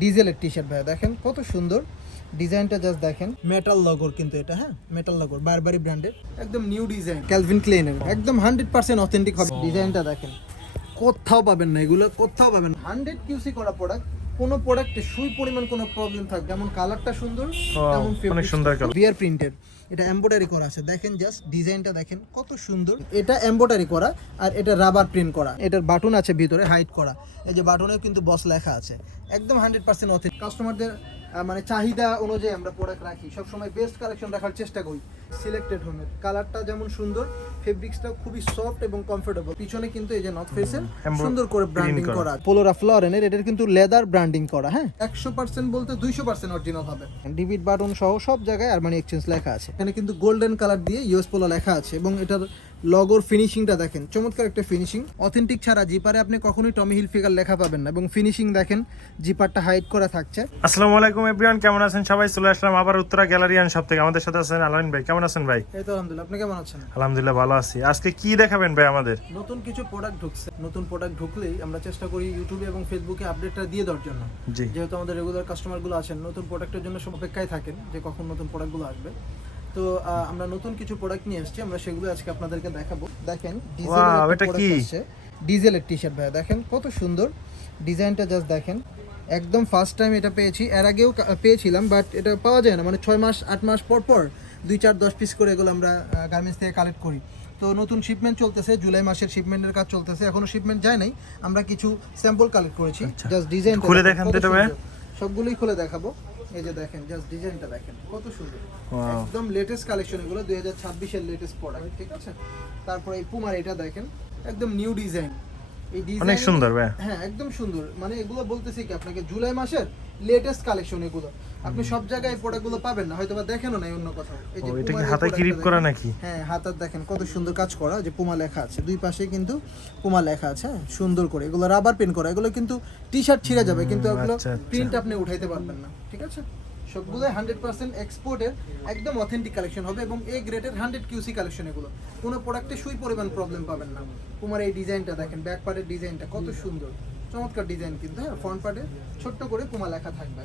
ডিজেলের T shirt ভাইয়া, দেখেন কত সুন্দর ডিজাইনটা, জাস্ট দেখেন। মেটাল লগোর কিন্তু এটা, হ্যাঁ মেটাল লগোর, বারবারি ব্র্যান্ডের, একদম নিউ ডিজাইন, ক্যালভিন ক্লেইনের, একদম 100% অথেন্টিক হবে। ডিজাইনটা দেখেন, কোথাও পাবেন না, এগুলো কোথাও পাবেন না। 100 কিউসি করা প্রোডাক্ট, কোনো প্রোডাক্টে সুই পরিমাণ কোনো প্রবলেম থাকবে, যেমন কালারটা সুন্দর, তেমন অনেক সুন্দর কালার। বিয়ার প্রিন্টেড, এটা এমব্রয়ডারি করা আছে, দেখেন জাস্ট ডিজাইনটা দেখেন কত সুন্দর। এটা এমব্রয়ডারি করা আর এটা রাবার প্রিন্ট করা, এটার বাটন আছে ভিতরে হাইড করা, এই যে বাটনেও কিন্তু বস লেখা আছে, একদম 100% অথেন্টিক। কাস্টমারদের মানে চাহিদা অনুযায়ী আমরা প্রোডাক্ট রাখি, সবসময় বেস্ট কালেকশন রাখার চেষ্টা করি। সিলেক্টেড হোমের কালারটা যেমন সুন্দর, ফেব্রিক্সটা খুবই সফট এবং কমফোর্টেবল। পিছনে কিন্তু এই যে নর্থ ফেসের সুন্দর করে ব্র্যান্ডিং করা, পোলোরা ফ্লোরেনের, এটার কিন্তু লেদার ব্র্যান্ডিং করা, হ্যাঁ 100% বলতে 200% অরিজিনাল হবে। ডিবিট বাটন সহ সব জায়গায় আরমানি এক্সচেঞ্জ লেখা আছে। এখানে কিন্তু গোল্ডেন কালার দিয়ে ইউএস পোলো লেখা আছে এবং এটার লগোর ফিনিশিংটা দেখেন, চমৎকার একটা ফিনিশিং। অথেন্টিক ছাড়া জিপারে আপনি কখনোই টমি হিলফিগার লেখা পাবেন না, এবং ফিনিশিং দেখেন, জিপারটা হাইড করা থাকছে। আসসালামু আলাইকুম এভরিওয়ান, কেমন আছেন সবাই? চলে আসলাম আবার উত্তরা গ্যালারিয়ান শপ থেকে। আমাদের সাথে আছেন আলামিন ভাই। কেমন আছেন ভাই? এই তো আলহামদুলিল্লাহ, আপনি কেমন আছেন? আলহামদুলিল্লাহ ভালো আছি। আজকে কি দেখাবেন ভাই আমাদের? নতুন কিছু প্রোডাক্ট ঢুকছে, নতুন প্রোডাক্ট ঢুকলেই আমরা চেষ্টা করি ইউটিউবে এবং ফেসবুকে আপডেটটা দিয়ে দেওয়ার জন্য। জি, যেহেতু আমাদের রেগুলার কাস্টমারগুলো আছেন, নতুন প্রোডাক্টের জন্য সব অপেক্ষায় থাকেন যে কখন নতুন প্রোডাক্টগুলো আসবে। তো আমরা নতুন কিছু প্রোডাক্ট নিয়ে এসেছি, আমরা সেগুলো আজকে আপনাদেরকে দেখাবো। দেখেন এটা কি? ডিজেলের টি শার্ট ভাইয়া, দেখেন কত সুন্দর ডিজাইনটা, জাস্ট দেখেন। একদম ফার্স্ট টাইম এটা পেয়েছি, এর আগেও পেয়েছিলাম, বাট এটা পাওয়া যায় না, মানে 6 মাস 8 মাস পর পর 2 4 10 পিস করে এগুলো আমরা গার্মেন্টস থেকে কালেক্ট করি। তো নতুন শিপমেন্ট চলতেছে, জুলাই মাসের শিপমেন্টের কাজ চলতেছে, এখনো শিপমেন্ট যায় নাই। আমরা কিছু স্যাম্পল কালেক্ট করেছি, জাস্ট ডিজাইন খুলে দেখান তো এটা ভাই। সবগুলোই খুলে দেখাবো। এই যে দেখেন, জাস্ট ডিজাইনটা দেখেন কত সুন্দর, একদম লেটেস্ট কালেকশন, এগুলো 2026 এর লেটেস্ট প্রোডাক্ট, ঠিক আছে। তারপরে এই পুমার এটা দেখেন, একদম নিউ ডিজাইন, এই ডিজাইন অনেক সুন্দর ভাই। হ্যাঁ একদম সুন্দর, মানে এগুলো বলতেছি কি আপনাকে জুলাই মাসের লেটেস্ট কালেকশন এগুলো। আপনি সব জায়গায় এই প্রোডাক্টগুলো পাবেন না, হয়তোবা দেখেনও নাই অন্য কোথাও। এই যে এটা কি পুমার হাতে গ্রিপ করা নাকি? হ্যাঁ হাতার দেখেন কত সুন্দর কাজ করা, যে পুমা লেখা আছে, দুই পাশে কিন্তু পুমা লেখা আছে, হ্যাঁ সুন্দর করে। এগুলো রাবার প্রিন্ট করা, এগুলো কিন্তু টি শার্ট ছিঁড়ে যাবে, কিন্তু এগুলো প্রিন্ট আপনি উঠাইতে পারবেন না, ঠিক আছে। সবগুলো 100% এক্সপোর্টের, একদম অথেন্টিক কালেকশন হবে এবং এ গ্রেডের 100 কিউসি কালেকশন। এগুলো কোনো প্রোডাক্টে সুই পরিমাণ প্রবলেম পাবেন না। পুমার এই ডিজাইনটা দেখেন, ব্যাক পার্টের ডিজাইনটা কত সুন্দর, চমৎকার ডিজাইন কিন্তু, হ্যাঁ ফ্রন্ট পার্টে ছোট্ট করে পুমা লেখা থাকবে।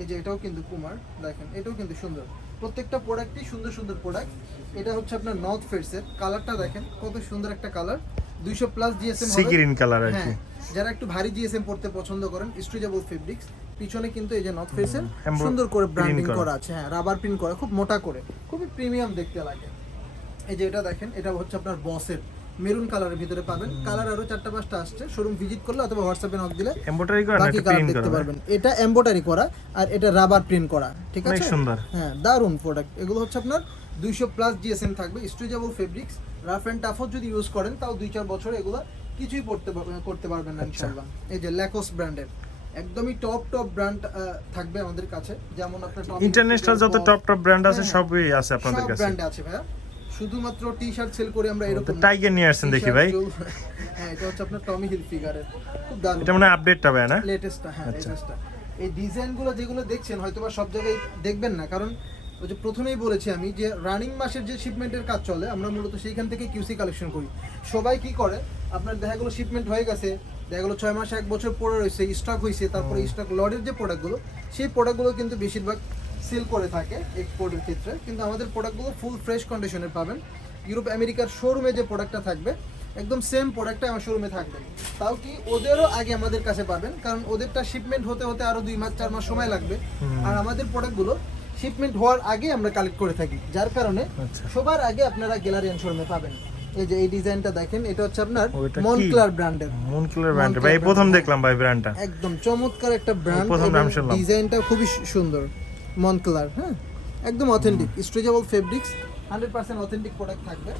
এই যে এটাও কিন্তু পুমার, দেখেন এটাও কিন্তু সুন্দর, প্রত্যেকটা প্রোডাক্টই সুন্দর সুন্দর প্রোডাক্ট। এটা হচ্ছে আপনার নর্থ ফেসের, কালারটা দেখেন কত সুন্দর একটা colour, 200+ GSM sea green colour আর কি। হ্যাঁ, যারা একটু ভারী জিএসএম পড়তে পছন্দ করেন, স্ট্রেচেবল ফেব্রিক্স। পিছনে কিন্তু এই যে নর্থ ফেসের সুন্দর করে ব্র্যান্ডিং করা আছে, হ্যাঁ রাবার প্রিন্ট করা, খুব মোটা করে, খুবই প্রিমিয়াম দেখতে লাগে। এই যে এটা দেখেন, এটা হচ্ছে আপনার বসের, মেরুন কালারের ভিতরে পাবেন। কালার আরো 4টা 5টা আসছে, শোরুম ভিজিট করলে অথবা হোয়াটসঅ্যাপে নক দিলে এমব্রয়ডারি করা না, বাকি এটা কালার প্রিন্ট দেখতে করা। পারবেন। এটা এমব্রয়ডারি করা আর এটা রাবার প্রিন্ট করা, ঠিক অনেক আছে, সুন্দর। হ্যাঁ দারুন প্রোডাক্ট। এগুলো হচ্ছে আপনার 200+ জিএসএম থাকবে, স্ট্রেচেবল ফেব্রিক্স, রাফ এন্ড টাফও যদি ইউজ করেন তাও 2 4 বছর এগুলো কিছুই করতে পারবেন না ইনশাআল্লাহ। এই যে ল্যাকোস ব্র্যান্ডের, একদমই টপ ব্র্যান্ড থাকবে আমাদের কাছে, যেমন আপনার ইন্টারন্যাশনাল যত টপ ব্র্যান্ড আছে সবই আছে আপনাদের সব কাছে। ব্র্যান্ড আছে ভাইয়া, শুধুমাত্র টি শার্ট সেল করে আমরা এরকম টাইগার নিয়ে আসছেন দেখি ভাই। হ্যাঁ এটা হচ্ছে আপনার টমি হিলফিগারের, খুব দারুণ, এটা মানে আপডেটটা ভাই না? লেটেস্টটা, হ্যাঁ লেটেস্টটা। এই ডিজাইনগুলো যেগুলো দেখছেন হয়তোবা সব জায়গায় দেখবেন না, কারণ ওই যে প্রথমেই বলেছি আমি যে রানিং মাসের যে শিপমেন্টের কাজ চলে, আমরা মূলত সেইখান থেকে কিউসি কালেকশন করি। সবাই কি করে, আপনার দেখা গেলো শিপমেন্ট হয়ে গেছে, দেখা গেলো 6 মাস 1 বছর পরে রয়েছে, স্টক হয়েছে, তারপরে স্টক লডের যে প্রোডাক্টগুলো, সেই প্রোডাক্টগুলো কিন্তু বেশিরভাগ সেল করে থাকে এক্সপোর্টের ক্ষেত্রে। কিন্তু আমাদের প্রোডাক্টগুলো ফুল ফ্রেশ কন্ডিশনের পাবেন। ইউরোপ আমেরিকার শোরুমে যে প্রোডাক্টটা থাকবে, একদম সেম প্রোডাক্টটা আমার শোরুমে থাকবে, তাও কি ওদেরও আগে আমাদের কাছে পাবেন, কারণ ওদেরটা শিপমেন্ট হতে হতে আরো 2 মাস 4 মাস সময় লাগবে। আর আমাদের প্রোডাক্টগুলো শিপমেন্ট হওয়ার আগে আমরা কালেক্ট করে থাকি, যার কারণে সবার আগে আপনারা গ্যালারিয়ান শোরুমে পাবেন। এই যে এই ডিজাইনটা দেখেন, এটা হচ্ছে আপনার মনক্লার ব্র্যান্ডের, মনক্লার ব্র্যান্ড ভাই, প্রথম দেখলাম ভাই ব্র্যান্ডটা। একদম চমৎকার একটা ব্র্যান্ড, প্রথম নাম শুনলাম। ডিজাইনটা খুবই সুন্দর, মনক্লার, হ্যাঁ একদম authentic stretchable fabrics, 100% authentic product থাকবে।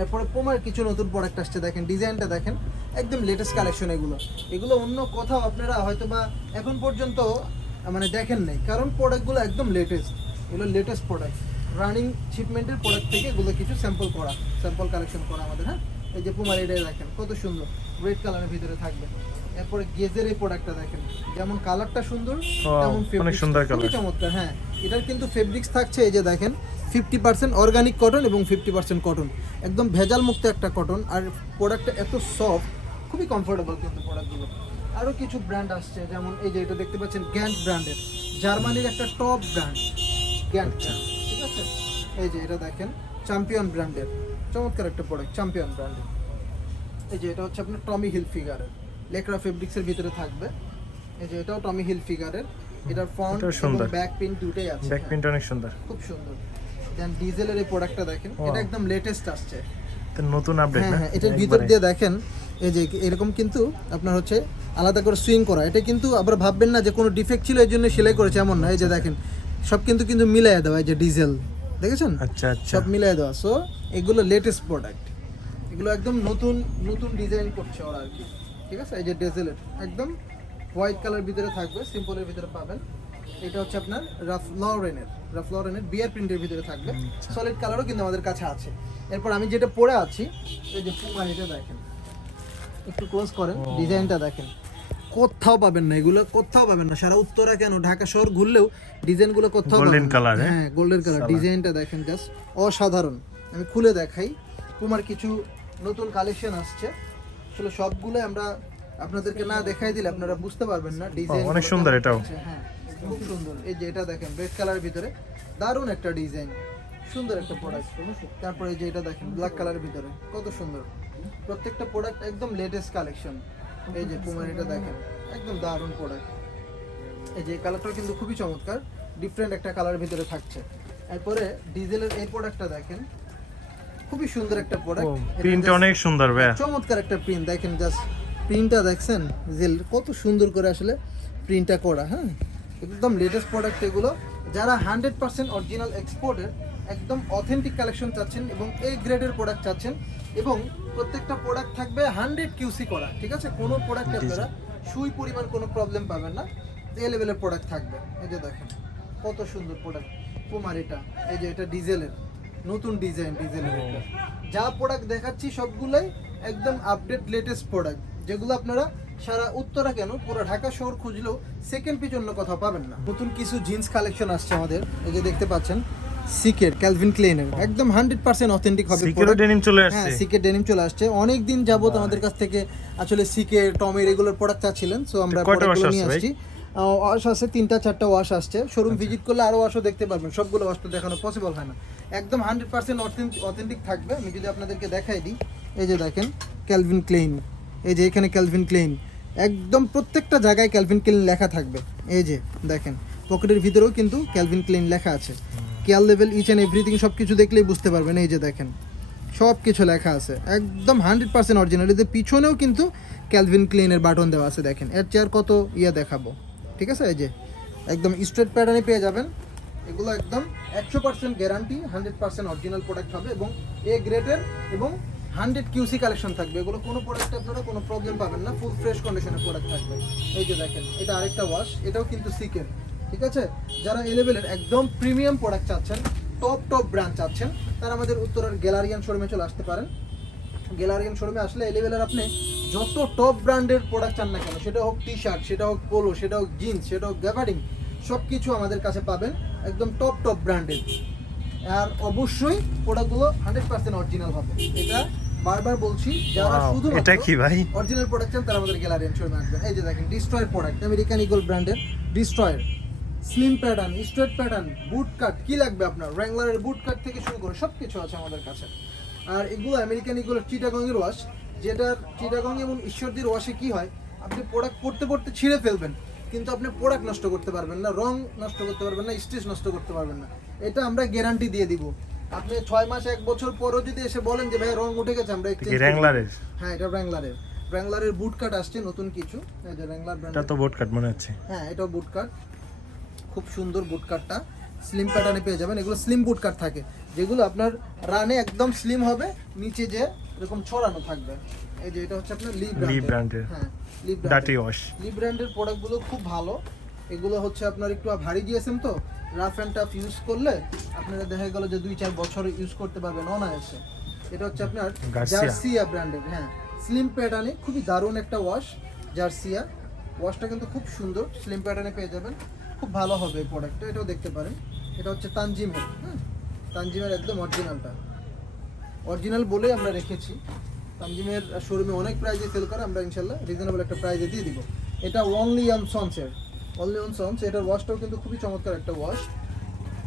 এরপরে পোমার কিছু নতুন প্রোডাক্ট আসছে, দেখেন ডিজাইনটা দেখেন, একদম লেটেস্ট কালেকশন। এগুলো অন্য কোথাও আপনারা হয়তো বা এখন পর্যন্ত মানে দেখেন নাই, কারণ প্রোডাক্টগুলো একদম লেটেস্ট, এগুলো লেটেস্ট প্রোডাক্ট, রানিং শিপমেন্টের প্রোডাক্ট থেকে এগুলো কিছু স্যাম্পল কালেকশন করা আমাদের। হ্যাঁ এই যে পুমার এটা দেখেন কত সুন্দর, রেড কালারের ভিতরে থাকবে। এরপরে গেজের এই প্রোডাক্টটা দেখেন, যেমন কালারটা সুন্দর তেমন অনেক সুন্দর কালার, চমৎকার। হ্যাঁ এটার কিন্তু ফেব্রিক্স থাকছে, এই যে দেখেন 50% অর্গানিক কটন এবং 50% কটন, একদম ভেজাল মুক্ত একটা কটন। আর প্রোডাক্টটা এত সফট, খুবই কমফোর্টেবল কিন্তু প্রোডাক্টগুলো। আরো কিছু ব্র্যান্ড আসছে, যেমন এই যে এটা দেখতে পাচ্ছেন গ্যান্ট ব্র্যান্ডের, জার্মানির একটা টপ ব্র্যান্ড গ্যান্ট, ঠিক আছে। এই যে এটা দেখেন চ্যাম্পিয়ন ব্র্যান্ডের চমৎকার একটা প্রোডাক্ট, চ্যাম্পিয়ন ব্র্যান্ডের। এই যে এটা হচ্ছে আপনার টমি হিল ফিগারের, লেকরা ফেব্রিক্সের ভিতরে থাকবে। এই যে এটাও টমি হিল ফিগারের, এটার ফ্রন্ট এটাও এবং সুন্দর। ব্যাক প্রিন্ট দুটোই আছে। ব্যাক প্রিন্ট অনেক সুন্দর। খুব সুন্দর। দেন ডিজেলের এই প্রোডাক্টটা দেখেন, এটা একদম লেটেস্ট আসছে। তো নতুন আপডেট হ্যাঁ না? হ্যাঁ, এটার ভিতর দিয়ে দেখেন এই যে এরকম কিন্তু আপনার হচ্ছে আলাদা করে সুইং করা। এটা কিন্তু আবার ভাববেন না যে কোনো ডিফেক্ট ছিল এই জন্য সেলাই করেছে, এমন না। এই যে দেখেন সব কিন্তু মিলাই দেওয়া, এই যে ডিজেল দেখেছেন, আচ্ছা আচ্ছা। সব মিলাই দেওয়া। সো এগুলো লেটেস্ট প্রোডাক্ট, এগুলো একদম নতুন নতুন ডিজাইন করছে ওরা আর কি, ঠিক আছে। এই যে ডিজেলের একদম হোয়াইট কালার ভিতরে থাকবে, সিম্পলের ভিতরে পাবেন। এটা হচ্ছে আপনার রাফ লরেনের বিয়ার প্রিন্টের ভিতরে থাকবে, সলিড কালারও কিন্তু আমাদের কাছে আছে। এরপর আমি যেটা পরে আছি, এই যে পুমা, এটা দেখেন একটু ক্লোজ করেন, ডিজাইনটা দেখেন, কোথাও পাবেন না, এগুলো কোথাও পাবেন না। সারা উত্তরা কেন ঢাকা শহর ঘুরলেও ডিজাইনগুলো কোথাও গোল্ডেন কালার। হ্যাঁ গোল্ডেন কালার, ডিজাইনটা দেখেন জাস্ট অসাধারণ। আমি খুলে দেখাই, পুমার কিছু নতুন কালেকশন আসছে, আসলে সবগুলো আমরা আপনাদেরকে না দেখাই দিলে আপনারা বুঝতে পারবেন না ডিজাইন। অনেক সুন্দর এটাও। হ্যাঁ খুব সুন্দর। এই যে এটা দেখেন রেড কালারের ভিতরে দারুণ একটা ডিজাইন, সুন্দর একটা প্রোডাক্ট। তারপরে এই যে এটা দেখেন ব্ল্যাক কালারের ভিতরে কত সুন্দর, প্রত্যেকটা প্রোডাক্ট একদম লেটেস্ট কালেকশন। এই যে পুমার এটা দেখেন একদম দারুণ প্রোডাক্ট। এই যে কালারটা কিন্তু খুবই চমৎকার, ডিফারেন্ট একটা কালারের ভিতরে থাকছে। এরপরে ডিজেলের এই প্রোডাক্টটা দেখেন, খুবই সুন্দর একটা প্রোডাক্ট, প্রিন্ট অনেক সুন্দর ভাইয়া। চমৎকার একটা প্রিন্ট দেখেন, জাস্ট প্রিন্টটা দেখছেন জেল কত সুন্দর করে আসলে প্রিন্টটা করা। হ্যাঁ একদম লেটেস্ট প্রোডাক্ট এগুলো। যারা 100% অরিজিনাল এক্সপোর্টের একদম অথেন্টিক কালেকশন চাচ্ছেন এবং এ গ্রেডের প্রোডাক্ট চাচ্ছেন, এবং প্রত্যেকটা প্রোডাক্ট থাকবে 100 কিউসি করা, ঠিক আছে। কোনো প্রোডাক্ট আপনারা সুই পরিমাণ কোনো প্রবলেম পাবেন না, এ লেভেলের প্রোডাক্ট থাকবে। এই যে দেখেন কত সুন্দর প্রোডাক্ট পুমার এটা। এই যে এটা ডিজেলের নতুন ডিজাইন, ডিজেলের এটা যা প্রোডাক্ট দেখাচ্ছি সবগুলোই একদম আপডেট লেটেস্ট প্রোডাক্ট, যেগুলো আপনারা সারা উত্তরা কেন পুরো ঢাকা শহর খুঁজলেও সেকেন্ড পিচ অন্য কোথাও পাবেন না। নতুন কিছু জিন্স কালেকশন আসছে আমাদের, এই যে দেখতে পাচ্ছেন সিকের, ক্যালভিন ক্লেইনের একদম 100% অথেন্টিক হবে। সিকের ডেনিম চলে আসছে। হ্যাঁ সিকের ডেনিম চলে আসছে। অনেক দিন যাবত আমাদের কাছ থেকে আসলে সিকের টমের রেগুলার প্রোডাক্ট চাচ্ছিলেন, সো আমরা প্রোডাক্টগুলো নিয়ে আসছি। ওয়াশ আছে 3-4টা ওয়াশ আসছে, শোরুম ভিজিট করলে আরো ওয়াশও দেখতে পারবেন, সবগুলো ওয়াশ তো দেখানো পসিবল হয় না। একদম 100% অথেন্টিক থাকবে। আমি যদি আপনাদেরকে দেখাই দিই, এই যে দেখেন ক্যালভিন ক্লেইন, এই যে এখানে ক্যালভিন ক্লেইন একদম প্রত্যেকটা জায়গায় ক্যালভিন ক্লেইন লেখা থাকবে। এই যে দেখেন পকেটের ভিতরেও কিন্তু ক্যালভিন ক্লেইন লেখা আছে, কেয়ার লেভেল ইচ অ্যান্ড এভরিথিং সব কিছু দেখলেই বুঝতে পারবেন। এই যে দেখেন সব কিছু লেখা আছে একদম 100% অরিজিনাল। এদের পিছনেও কিন্তু ক্যালভিন ক্লেইনের বাটন দেওয়া আছে, দেখেন এর চেয়ার কত ইয়ে দেখাবো, ঠিক আছে। এই যে একদম স্ট্রেট প্যাটার্নে পেয়ে যাবেন এগুলো, একদম 100% গ্যারান্টি, 100% অরিজিনাল প্রোডাক্ট হবে এবং এ গ্রেডের এবং 100 কিউসি কালেকশন থাকবে। এগুলো কোনো প্রোডাক্টে আপনারা কোনো প্রবলেম পাবেন না, ফুল ফ্রেশ কন্ডিশনের প্রোডাক্ট থাকবে। এই যে দেখেন এটা আরেকটা ওয়াশ, এটাও কিন্তু সিকের, ঠিক আছে। যারা এই লেভেলের একদম প্রিমিয়াম প্রোডাক্ট চাচ্ছেন, টপ ব্র্যান্ড চাচ্ছেন, তারা আমাদের উত্তরের গ্যালারিয়ান শোরুমে চলে আসতে পারেন। গ্যালারিয়ান শোরুমে আসলে এই লেভেলের আপনি যত টপ ব্র্যান্ডের প্রোডাক্ট চান না কেন, সেটা হোক টি শার্ট, সেটা হোক পোলো, সেটা হোক জিন্স, সেটা হোক গ্যাবার্ডিং, সব কিছু আমাদের কাছে পাবেন একদম টপ ব্র্যান্ডের। আর অবশ্যই প্রোডাক্টগুলো 100% অরিজিনাল হবে, এটা বারবার বলছি। যারা শুধু এটা কি ভাই অরিজিনাল প্রোডাক্ট চান তারা আমাদের গ্যালারিয়ান শোরুমে আসবেন। এই যে দেখেন ডিস্ট্রয়ের প্রোডাক্ট, আমেরিকান ইগল ব্র্যান্ডের ডিস্ট্রয়ের, স্লিম প্যাটার্ন, স্ট্রেট প্যাটার্ন, বুট কাট, কি লাগবে আপনার, র্যাংলারের বুট কাট থেকে শুরু করে সব কিছু আছে আমাদের কাছে। আর এগুলো আমেরিকান ইগলের চিটাগংয়ের ওয়াশ, যেটার চিটাগং এবং ঈশ্বরদীর ওয়াশে কি হয়, আপনি প্রোডাক্ট পড়তে ছিঁড়ে ফেলবেন, কিন্তু আপনি প্রোডাক্ট নষ্ট করতে পারবেন না, রং নষ্ট করতে পারবেন না, স্টিচ নষ্ট করতে পারবেন না। এটা আমরা গ্যারান্টি দিয়ে দিব। আপনি 6 মাস 1 বছর পরও যদি এসে বলেন যে ভাই রং উঠে গেছে, আমরা এক্সচেঞ্জ করব। র্যাংলারের? হ্যাঁ এটা র্যাংলারের বুট কাট আসছে নতুন কিছু, এই যে র্যাংলার ব্র্যান্ড। এটা তো বুট কাট মনে হচ্ছে। হ্যাঁ এটাও বুট কাট, খুব সুন্দর বুট কাটটা, স্লিম প্যাটার্নে পেয়ে যাবেন। এগুলো স্লিম বুট কাট থাকে, যেগুলো আপনার রানে একদম স্লিম হবে, নিচে যে এরকম ছড়ানো থাকবে। এই যে এটা হচ্ছে আপনার লি ব্র্যান্ডের। হ্যাঁ লি ডাটি ওয়াশ, লি ব্র্যান্ডের প্রোডাক্টগুলো খুব ভালো। এগুলো হচ্ছে আপনার একটু ভারী দিয়েছেন তো, রাফ অ্যান্ড টাফ ইউজ করলে আপনারা দেখা গেল যে 2-4 বছর ইউজ করতে পারবেন অনায়াসে। এটা হচ্ছে আপনার জার্সিয়া ব্র্যান্ডের, হ্যাঁ স্লিম প্যাটার্নে খুবই দারুণ একটা ওয়াশ। জার্সিয়া ওয়াশটা কিন্তু খুব সুন্দর, স্লিম প্যাটার্নে পেয়ে যাবেন, খুব ভালো হবে এই প্রোডাক্টটা। এটাও দেখতে পারেন, এটা হচ্ছে তানজিমের, হ্যাঁ তানজিমের একদম অরিজিনাল বলেই আমরা রেখেছি। তানজিমের শোরুমে অনেক প্রাইজে সেল করে, আমরা ইনশাল্লাহ রিজনেবল একটা প্রাইজে দিয়ে দিব। এটা অনলি অন সন্সের, অনলি অন সন্স। এটার ওয়াশটাও কিন্তু খুবই চমৎকার একটা ওয়াশ।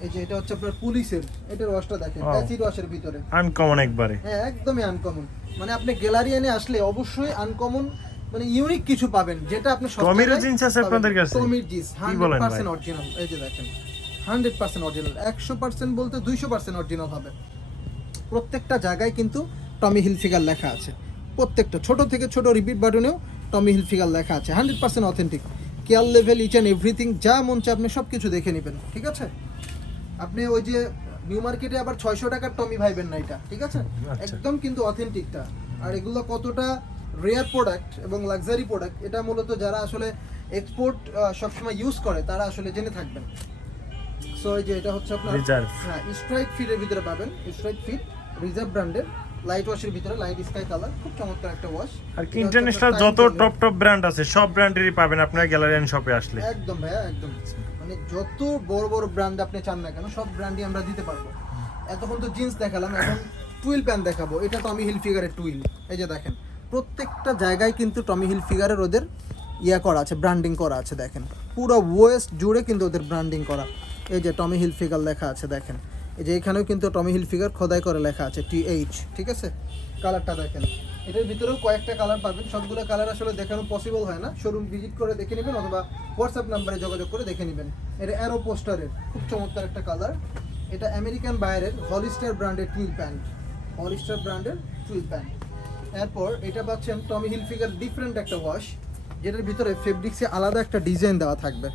এই যে এটা হচ্ছে আপনার পুলিশের, এটার ওয়াশটা দেখেন Wow. অ্যাসিড ওয়াশের ভিতরে। আনকমন একবারে। হ্যাঁ একদমই আনকমন, মানে আপনি গ্যালারিয়ানে আসলে অবশ্যই আনকমন মানে ইউনিক কিছু পাবেন, যেটা আপনি সব টমিরও জায়গায় জিন্স আছে পাবেন না। আপনাদের কাছে? টমির জিন্স কি বলেন ভাই? 100% অরিজিনাল। এই যে দেখেন 100% অরিজিনাল, 100% বলতে 200% অরিজিনাল হবে। প্রত্যেকটা জায়গায় কিন্তু টমি হিলফিগার লেখা আছে, প্রত্যেকটা ছোট থেকে ছোট রিপিট বাটনেও টমি হিলফিগার লেখা আছে, 100% অথেন্টিক। কেয়ার লেভেল ইচ অ্যান্ড এভরিথিং, যা মন চায় আপনি সব কিছু দেখে নেবেন, ঠিক আছে? আপনি ওই যে নিউ মার্কেটে আবার 600 টাকার টমি ভাইবেন না এটা, ঠিক আছে? আচ্ছা। একদম কিন্তু অথেন্টিকটা। আর এগুলো কতটা রেয়ার প্রোডাক্ট এবং লাক্সারি প্রোডাক্ট, এটা মূলত যারা আসলে এক্সপোর্ট সবসময় ইউজ করে তারা আসলে জেনে থাকবেন। সো এই যে এটা হচ্ছে আপনার রিজার্ভ। হ্যাঁ স্ট্রাইক ফিটের ভিতরে পাবেন, স্ট্রাইক ফিট রিজার্ভ ব্র্যান্ডের লাইট ওয়াশের ভিতরে, লাইট স্কাই কালার, খুব চমৎকার একটা ওয়াশ। আর কি ইন্টারন্যাশনাল যত টপ ব্র্যান্ড আছে সব ব্র্যান্ডেরই পাবেন আপনার গ্যালারিয়ান শপে আসলে। একদম ভাইয়া একদম, মানে যত বড় বড় ব্র্যান্ড আপনি চান না কেন সব ব্র্যান্ডই আমরা দিতে পারবো। এতক্ষণ তো জিন্স দেখালাম, এখন টুইল প্যান্ট দেখাবো। এটা টমি হিলফিগারের টুইল। এই যে দেখেন প্রত্যেকটা জায়গায় কিন্তু টমি হিলফিগারের ওদের ইয়া করা আছে, ব্র্যান্ডিং করা আছে। দেখেন পুরো ওয়েস্ট জুড়ে কিন্তু ওদের ব্র্যান্ডিং করা। এই যে টমি হিলফিগার লেখা আছে দেখেন, এই যে এখানেও কিন্তু টমি হিলফিগার খোদাই করে লেখা আছে TH, ঠিক আছে? কালারটা দেখেন, এটার ভিতরেও কয়েকটা কালার পাবেন, সবগুলো কালার আসলে দেখানো পসিবল হয় না, শোরুম ভিজিট করে দেখে নেবেন অথবা হোয়াটসঅ্যাপ নাম্বারে যোগাযোগ করে দেখে নেবেন। এটা অ্যারো পোস্টারের খুব চমৎকার একটা কালার। এটা আমেরিকান বায়ারের হলিস্টার ব্র্যান্ডের টুইল প্যান্ট, হলিস্টার ব্র্যান্ডের টুইল প্যান্ট। এরপর এটা পাচ্ছেন টমি হিলফিগার ডিফারেন্ট একটা ওয়াশ, যেটার ভিতরে ফেব্রিক্সে আলাদা একটা ডিজাইন দেওয়া থাকবে।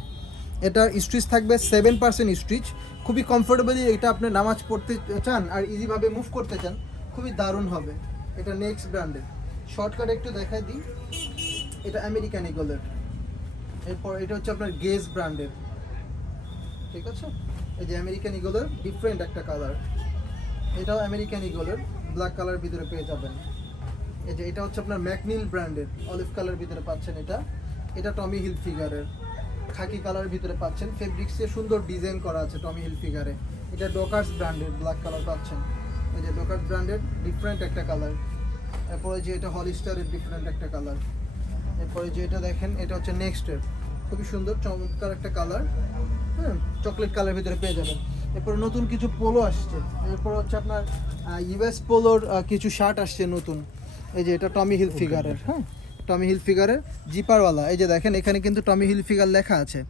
এটার স্টিচ থাকবে 7% স্টিচ, খুবই কমফোর্টেবলি এটা আপনি নামাজ পড়তে চান আর ইজিভাবে মুভ করতে চান, খুবই দারুণ হবে। এটা নেক্সট ব্র্যান্ডের, শর্টকাট একটু দেখাই দিই। এটা আমেরিকান ইগলের। এরপর এটা হচ্ছে আপনার গেজ ব্র্যান্ডের, ঠিক আছে? এই যে আমেরিকান ইগলের ডিফারেন্ট একটা কালার, এটাও আমেরিকান ইগলের ব্ল্যাক কালার ভিতরে পেয়ে যাবেন। এই যে এটা হচ্ছে আপনার ম্যাকনিল ব্র্যান্ডের অলিভ কালার ভিতরে পাচ্ছেন। এটা টমি হিলফিগারের খাকি কালার ভিতরে পাচ্ছেন, ফেব্রিক্সে সুন্দর ডিজাইন করা আছে টমি হিলফিগারে। এটা ডকার্স ব্র্যান্ডের ব্ল্যাক কালার পাচ্ছেন। এই যে ডকার্স ব্র্যান্ডের ডিফারেন্ট একটা কালার। এরপরে যে এটা হলিস্টারের ডিফারেন্ট একটা কালার। এরপরে যে এটা দেখেন এটা হচ্ছে নেক্সটের, খুবই সুন্দর চমৎকার একটা কালার, হ্যাঁ চকলেট কালার ভিতরে পেয়ে যাবেন। এরপরে নতুন কিছু পোলো আসছে। এরপর হচ্ছে আপনার ইউএস পোলোর কিছু শার্ট আসছে নতুন। এই যে এটা টমি হিলফিগারের, হ্যাঁ টমি হিলফিগারের জিপারওয়ালা। এই যে দেখেন এখানে কিন্তু টমি হিলফিগার লেখা আছে।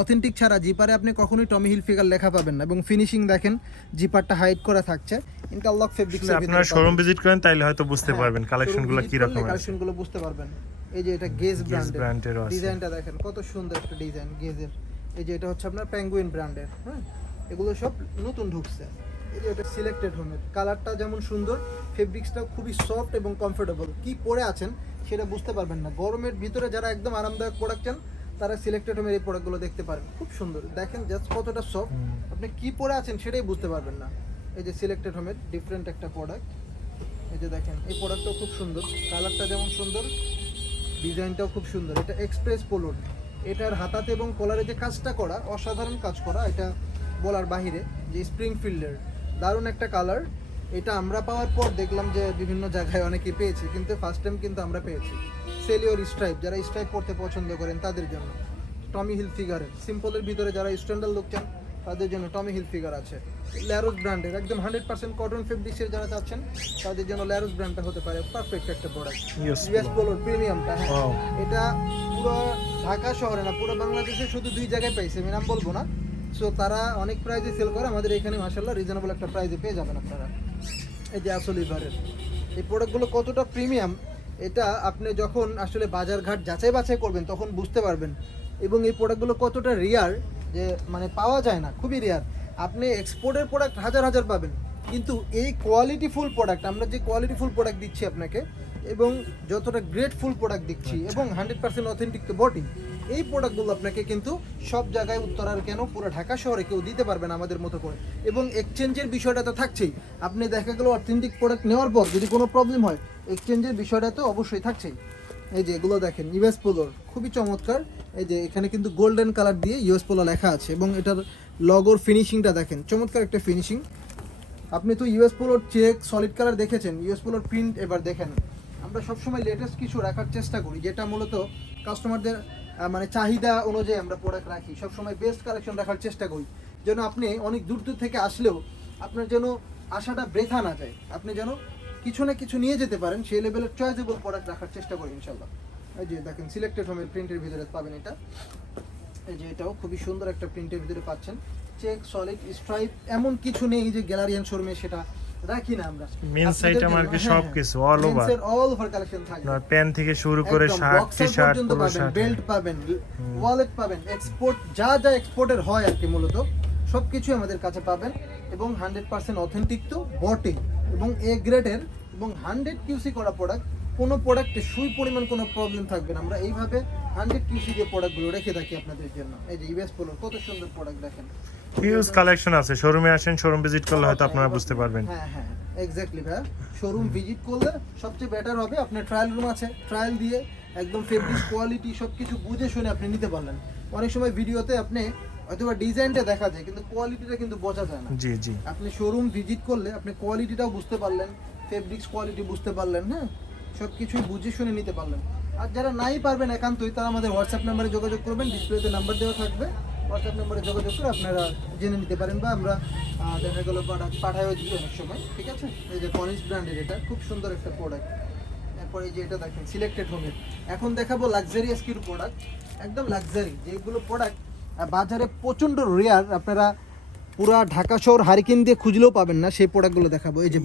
অথেন্টিক ছাড়া জিপারে আপনি কখনোই টমি হিলফিগার লেখা পাবেন না, এবং ফিনিশিং দেখেন জিপারটা হাইড করা থাকছে ইন্টারলক ফেব্রিক্সের ভিতরে। আপনারা শোরুম ভিজিট করেন তাইলে হয়তো বুঝতে পারবেন কালেকশনগুলো কি রকম আছে। কালেকশনগুলো বুঝতে পারবেন। এই যে এটা গেজ ব্র্যান্ডের ব্র্যান্ডের আছে। ডিজাইনটা দেখেন কত সুন্দর একটা ডিজাইন গেজের। এই যে এটা হচ্ছে আপনার পেঙ্গুইন ব্র্যান্ডের, হ্যাঁ এগুলো সব নতুন ঢুকছে। এই যে এটা সিলেক্টেড হোমের, কালারটা যেমন সুন্দর, ফেব্রিক্সটা খুবই সফট এবং কমফোর্টেবল। কি পরে আছেন সেটা বুঝতে পারবেন না। গরমের ভিতরে যারা একদম আরামদায়ক প্রোডাক্ট চান তারা সিলেক্টেড হোমের এই প্রোডাক্টগুলো দেখতে পারেন, খুব সুন্দর। দেখেন জাস্ট কতটা সফট, আপনি কি পরে আছেন সেটাই বুঝতে পারবেন না। এই যে সিলেক্টেড হোমের ডিফারেন্ট একটা প্রোডাক্ট। এই যে দেখেন এই প্রোডাক্টটাও খুব সুন্দর, কালারটা যেমন সুন্দর ডিজাইনটাও খুব সুন্দর। এটা এক্সপ্রেস পোলোর, এটার হাতাতে এবং কলারে যে কাজটা করা অসাধারণ কাজ করা, এটা বলার বাহিরে। যে স্প্রিংফিল্ডের দারুণ একটা কালার, এটা আমরা পাওয়ার পর দেখলাম যে বিভিন্ন জায়গায় অনেকে পেয়েছে, কিন্তু ফার্স্ট টাইম কিন্তু আমরা পেয়েছি। সেলিওর স্ট্রাইপ, যারা স্ট্রাইপ পড়তে পছন্দ করেন তাদের জন্য টমি হিলফিগারের। সিম্পলের ভিতরে যারা স্ট্যান্ডার্ড লোক চান তাদের জন্য টমি হিলফিগার আছে। ল্যারোস ব্র্যান্ডের একদম 100% কটন ফেব্রিক্সের যারা চাচ্ছেন তাদের জন্য ল্যারোস ব্র্যান্ডটা হতে পারে পারফেক্ট একটা প্রোডাক্ট। ইউএস পোলোর প্রিমিয়ামটা, হ্যাঁ এটা পুরো ঢাকা শহরে না পুরো বাংলাদেশে শুধু 2 জায়গায় পাইছে, আমি নাম বলবো না। সো তারা অনেক প্রাইজে সেল করে, আমাদের এখানে মাশাআল্লাহ রিজনেবল একটা প্রাইজে পেয়ে যাবেন আপনারা। এই যে আসলিভারের এই প্রোডাক্টগুলো কতটা প্রিমিয়াম, এটা আপনি যখন আসলে বাজারঘাট যাচাই বাছাই করবেন তখন বুঝতে পারবেন। এবং এই প্রোডাক্টগুলো কতটা রেয়ার, যে মানে পাওয়া যায় না, খুবই রেয়ার। আপনি এক্সপোর্টের প্রোডাক্ট হাজার হাজার পাবেন, কিন্তু এই কোয়ালিটিফুল প্রোডাক্ট, আমরা যে কোয়ালিটিফুল প্রোডাক্ট দিচ্ছি আপনাকে এবং যতটা গ্রেটফুল প্রোডাক্ট দিচ্ছি এবং 100% অথেন্টিক তো বটে, এই প্রোডাক্টগুলো আপনাকে কিন্তু সব জায়গায় উত্তরার কেন পুরো ঢাকা শহরে কেউ দিতে পারবে না আমাদের মতো করে। এবং এক্সচেঞ্জের বিষয়টা তো থাকছেই, আপনি দেখা গেল অথেন্টিক প্রোডাক্ট নেওয়ার পর যদি কোনো প্রবলেম হয় এক্সচেঞ্জের বিষয়টা তো অবশ্যই থাকছেই। এই যে এগুলো দেখেন ইউএস পোলোর, খুবই চমৎকার। এই যে এখানে কিন্তু গোল্ডেন কালার দিয়ে ইউএস পোলো লেখা আছে এবং এটার লগোর ফিনিশিংটা দেখেন, চমৎকার একটা ফিনিশিং। আপনি তো ইউএস পোলোর চেক সলিড কালার দেখেছেন, ইউএস পোলোর প্রিন্ট এবার দেখেন। আমরা সবসময় লেটেস্ট কিছু রাখার চেষ্টা করি, যেটা মূলত কাস্টমারদের মানে চাহিদা অনুযায়ী আমরা প্রোডাক্ট রাখি, সবসময় বেস্ট কালেকশন রাখার চেষ্টা করি, যেন আপনি অনেক দূর দূর থেকে আসলেও আপনার যেন আশাটা বৃথা না যায়, আপনি যেন কিছু না কিছু নিয়ে যেতে পারেন, সেই লেভেলের চয়েসেবল প্রোডাক্ট রাখার চেষ্টা করি ইনশাল্লাহ। এই যে দেখেন সিলেক্টেড হোমের প্রিন্টের ভিতরে পাবেন এটা, এই যে এটাও খুবই সুন্দর একটা প্রিন্টের ভিতরে পাচ্ছেন, চেক সলিড স্ট্রাইপ, এমন কিছু নেই যে গ্যালারিয়ান শোরুমে সেটা রাখি না আমরা। মেন্স আইটেম আর কি সবকিছু অল ওভার কালেকশন থাকবে, প্যান্ট থেকে শুরু করে shirt T-shirt polo shirt, belt পাবেন, ওয়ালেট পাবেন, এক্সপোর্ট যা যা এক্সপোর্টের হয় আর কি মূলত সবকিছু আমাদের কাছে পাবেন, এবং 100% অথেন্টিক তো বটে, এবং এ গ্রেডের এবং 100 কিউসি করা প্রোডাক্ট, কোনো প্রোডাক্টে সুই পরিমাণ কোনো প্রবলেম থাকবে না। আমরা এইভাবে 100 কিউসি দিয়ে প্রোডাক্টগুলো রেখে থাকি আপনাদের জন্য। এই যে ইউএস পোলোর কত সুন্দর প্রোডাক্ট দেখেন, হিউজ কালেকশন আছে। শোরুমে আসেন, শোরুম ভিজিট করলে হয়তো আপনারা বুঝতে পারবেন। হ্যাঁ হ্যাঁ এক্স্যাক্টলি ভাই, শোরুম ভিজিট করলে সবচেয়ে বেটার হবে। আপনার ট্রায়াল রুম আছে, ট্রায়াল দিয়ে একদম ফেব্রিক কোয়ালিটি সবকিছু বুঝে শুনে আপনি নিতে পারলেন। অনেক সময় ভিডিওতে আপনি হয়তোবা ডিজাইনটা দেখা যায় কিন্তু কোয়ালিটিটা কিন্তু বোঝা যায় না। জি জি, আপনি শোরুম ভিজিট করলে আপনি কোয়ালিটিটাও বুঝতে পারলেন, ফেব্রিক্স কোয়ালিটি বুঝতে পারলেন, হ্যাঁ সব কিছুই বুঝে শুনে নিতে পারলেন। আর যারা নাই পারবেন একান্তই, তারা আমাদের হোয়াটসঅ্যাপ নাম্বারে যোগাযোগ করবেন, ডিসপ্লেতে নাম্বার দেওয়া থাকবে, হোয়াটসঅ্যাপ নাম্বারে যোগাযোগ করে আপনারা জেনে নিতে পারেন, বা আমরা দেখা গেলো পাঠায়ও দিই অনেক সময়, ঠিক আছে। এই যে কনিস ব্র্যান্ডের এটা খুব সুন্দর একটা প্রোডাক্ট। এরপর এই যে এটা দেখেন সিলেক্টেড হোমের, এখন দেখাবো লাক্সারিয়াস কিছু প্রোডাক্ট, একদম লাক্সারি যেগুলো প্রোডাক্ট বাজারে প্রচণ্ড রেয়ার, আপনারা পুরা ঢাকা শহর হারিকেন দিয়ে খুঁজলেও পাবেন না, সেই প্রোডাক্টগুলো দেখাবো। এই যে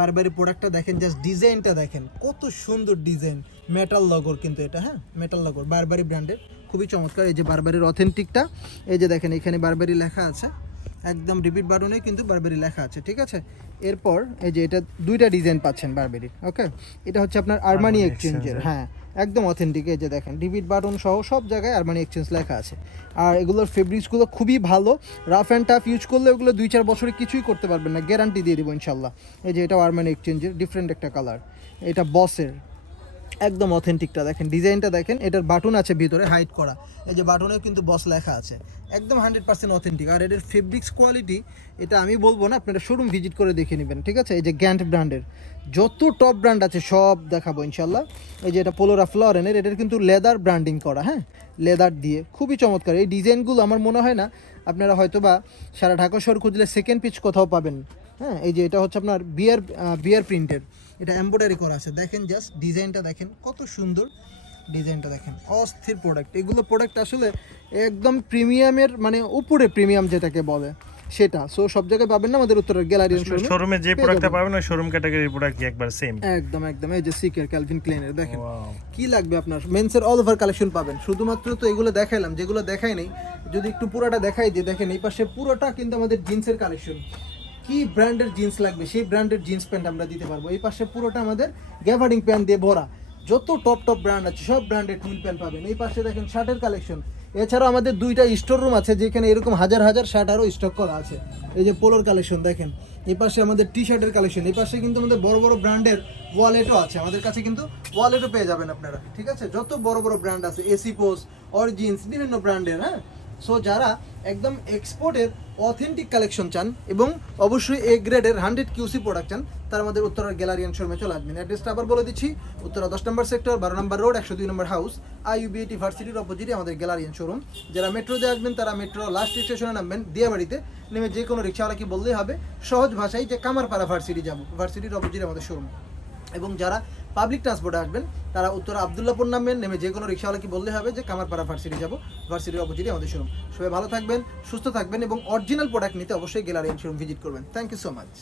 বারবারি প্রোডাক্টটা দেখেন, জাস্ট ডিজাইনটা দেখেন কত সুন্দর ডিজাইন, মেটাল লগর কিন্তু এটা, হ্যাঁ মেটাল লগর, বারবারি ব্র্যান্ডের, খুবই চমৎকার। এই যে বারবারির অথেন্টিকটা, এই যে দেখেন এখানে বারবারি লেখা আছে, একদম রিপিট বাটনে কিন্তু বারবারি লেখা আছে, ঠিক আছে। এরপর এই যে এটা দুইটা ডিজাইন পাচ্ছেন বারবারির, ওকে। এটা হচ্ছে আপনার আরমানি এক্সচেঞ্জের, হ্যাঁ একদম অথেন্টিক। এই যে দেখেন রিপিট বাটন সহ সব জায়গায় আরমানি এক্সচেঞ্জ লেখা আছে। আর এগুলোর ফেব্রিক্সগুলো খুবই ভালো, রাফ অ্যান্ড টাফ ইউজ করলে এগুলো 2-4 বছরে কিছুই করতে পারবেন না, গ্যারান্টি দিয়ে দেবো ইনশাল্লাহ। এই যে এটা আরমানি এক্সচেঞ্জের ডিফারেন্ট একটা কালার, এটা বসের একদম অথেন্টিকটা দেখেন, ডিজাইনটা দেখেন, এটার বাটন আছে ভিতরে হাইড করা, এই যে বাটনেও কিন্তু বস লেখা আছে, একদম 100% অথেন্টিক। আর এটার ফেব্রিক্স কোয়ালিটি এটা আমি বলবো না, আপনারা শোরুম ভিজিট করে দেখে নেবেন, ঠিক আছে। এই যে গ্যান্ট ব্র্যান্ডের যত টপ ব্র্যান্ড আছে সব দেখাবো ইনশাল্লাহ। এই যে এটা পোলো রাফ লরেনের, এটার কিন্তু লেদার ব্র্যান্ডিং করা, হ্যাঁ লেদার দিয়ে, খুবই চমৎকার। এই ডিজাইনগুলো আমার মনে হয় না আপনারা হয়তো বা সারা ঢাকা শহর খুঁজলে সেকেন্ড পিচ কোথাও পাবেন, হ্যাঁ। এই যে এটা হচ্ছে আপনার বিয়ার প্রিন্টের, এটা এমব্রয়ডারি করা আছে, দেখেন জাস্ট ডিজাইনটা দেখেন কত সুন্দর, ডিজাইনটা দেখেন অস্থির প্রোডাক্ট। এগুলো প্রোডাক্ট আসলে একদম প্রিমিয়ামের মানে উপরে প্রিমিয়াম যেটাকে বলে সেটা, সো সব জায়গায় পাবেন না, আমাদের উত্তরের গ্যালারিয়ান শোরুমে যে প্রোডাক্টটা পাবেন ওই শোরুম ক্যাটাগরির প্রোডাক্ট কি একবার সেম, একদম একদম। এই যে সিকের ক্যালভিন ক্লেনের দেখেন কি লাগবে আপনার, মেন্সের অল ওভার কালেকশন পাবেন। শুধুমাত্র তো এগুলো দেখাইলাম, যেগুলো দেখাই নেই যদি একটু পুরোটা দেখাই দিই, দেখেন এই পাশে পুরোটা কিন্তু আমাদের জিন্সের কালেকশন, কি ব্র্যান্ডের জিন্স লাগবে সেই ব্র্যান্ডের জিন্স প্যান্ট আমরা দিতে পারবো। এই পাশে পুরোটা আমাদের গ্যাভার্ডিং প্যান্ট দিয়ে ভরা, যত টপ ব্র্যান্ড আছে সব ব্র্যান্ডের টুইল প্যান্ট পাবেন। এই পাশে দেখেন শার্টের কালেকশন, এছাড়াও আমাদের 2টা স্টোর রুম আছে যেখানে এরকম হাজার হাজার শার্ট আরও স্টক করা আছে। এই যে পোলোর কালেকশন দেখেন, এই পাশে আমাদের টি শার্টের কালেকশন, এই পাশে কিন্তু আমাদের বড় বড় ব্র্যান্ডের ওয়ালেটও আছে, আমাদের কাছে কিন্তু ওয়ালেটও পেয়ে যাবেন আপনারা, ঠিক আছে। যত বড় বড় ব্র্যান্ড আছে, এসি পোস, অরিজিনস, বিভিন্ন ব্র্যান্ডের, হ্যাঁ। সো যারা একদম এক্সপোর্টের অথেন্টিক কালেকশন চান এবং অবশ্যই এ গ্রেডের 100 কিউসি প্রোডাক্ট চান, তারা আমাদের উত্তরার গ্যালারিয়ান শোরুমে চলে আসবেন। অ্যাড্রেসটা আবার বলে দিচ্ছি, উত্তরা 10 নম্বর সেক্টর, 12 নম্বর রোড, 102 নম্বর হাউস, IUBAT ভার্সিটির অপোজিটে আমাদের গ্যালারিয়ান শোরুম। যারা মেট্রোতে আসবেন তারা মেট্রো লাস্ট স্টেশনে নামবেন দিয়াবাড়িতে, নেমে যে কোনো রিক্সাওয়ালাকে বললেই হবে সহজ ভাষায় যে কামারপাড়া ভার্সিটি যাব, ভার্সিটির অপোজিটে আমাদের শোরুম। এবং যারা পাবলিক ট্রান্সপোর্টে আসবেন তারা উত্তরা আবদুল্লাপুর নামবেন, নেমে যে কোনো রিক্সাওয়ালাকে বললে হবে যে কামারপাড়া ভার্সিটি যাব, ভার্সিটির অপোজিটে আমাদের শোরুম। সবাই ভালো থাকবেন, সুস্থ থাকবেন এবং অরিজিনাল প্রোডাক্ট নিতে অবশ্যই গ্যালারিয়ান শোরুম ভিজিট করবেন। Thank you so much.